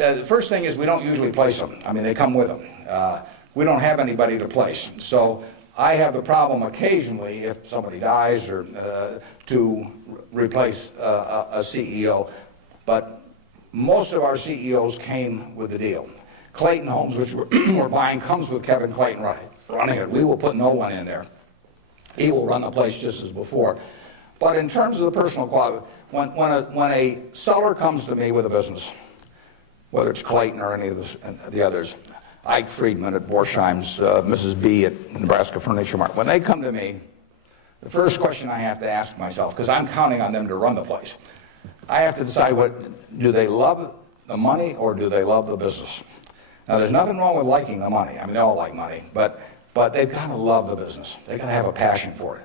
the first thing is we don't usually place them. I mean, they come with them. We don't have anybody to place. So I have the problem occasionally, if somebody dies, or to replace a CEO. But most of our CEOs came with the deal. Clayton Homes, which we're buying, comes with Kevin Clayton running it. We will put no one in there. He will run the place just as before. But in terms of the personal quality, when a seller comes to me with a business, whether it's Clayton or any of the others, Ike Friedman at Borsheim's, Mrs. B at Nebraska Furniture Mart, when they come to me, the first question I have to ask myself, because I'm counting on them to run the place, I have to decide, do they love the money or do they love the business? Now, there's nothing wrong with liking the money. I mean, they all like money, but they've got to love the business. They've got to have a passion for it.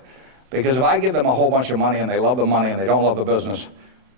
Because if I give them a whole bunch of money and they love the money and they don't love the business,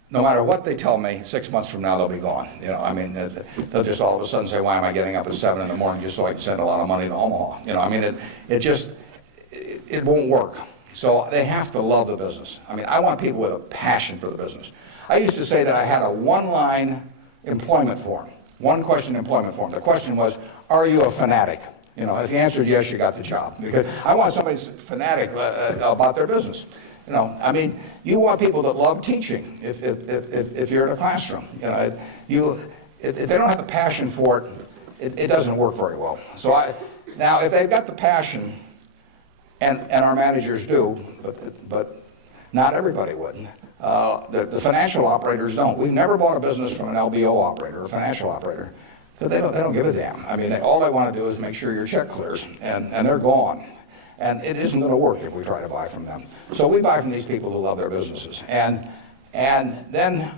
no matter what they tell me, 6 months from now they'll be gone. You know, I mean, they'll just all of a sudden say, why am I getting up at 7 in the morning just so I can send a lot of money to Omaha? You know, I mean, it won't work. So they have to love the business. I mean, I want people with a passion for the business. I used to say that I had a one-line employment form, one-question employment form. The question was, are you a fanatic? You know, if you answered yes, you got the job. Because I want somebody who's fanatic about their business. You know, I mean, you want people that love teaching if you're in a classroom. You know, if they don't have the passion for it, it doesn't work very well. So now, if they've got the passion, and our managers do, but not everybody would. The financial operators don't. We've never bought a business from an LBO operator or a financial operator, because they don't give a damn. I mean, all they want to do is make sure your check clears, and they're gone. And it isn't going to work if we try to buy from them. So we buy from these people who love their businesses. And then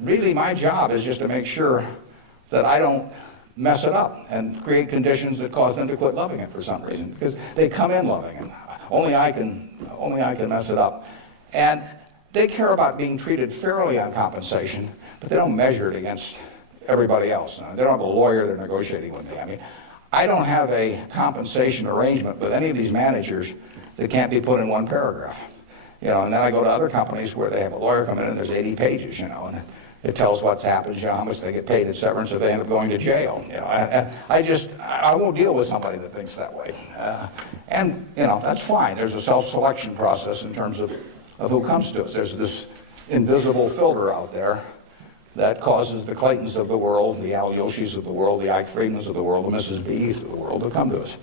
really my job is just to make sure that I don't mess it up and create conditions that cause them to quit loving it for some reason, because they come in loving it. Only I can mess it up. And they care about being treated fairly on compensation, but they don't measure it against everybody else. They don't have a lawyer they're negotiating with me. I mean, I don't have a compensation arrangement with any of these managers that can't be put in one paragraph. You know, and then I go to other companies where they have a lawyer come in and there's 80 pages, you know, and it tells what's happened, you know, how much they get paid at severance if they end up going to jail. You know, I won't deal with somebody that thinks that way. And, you know, that's fine. There's a self-selection process in terms of who comes to us. There's this invisible filter out there that causes the Claytons of the world, the Al Yoshis of the world, the Ike Friedmans of the world, the Mrs. B's of the world to come to us.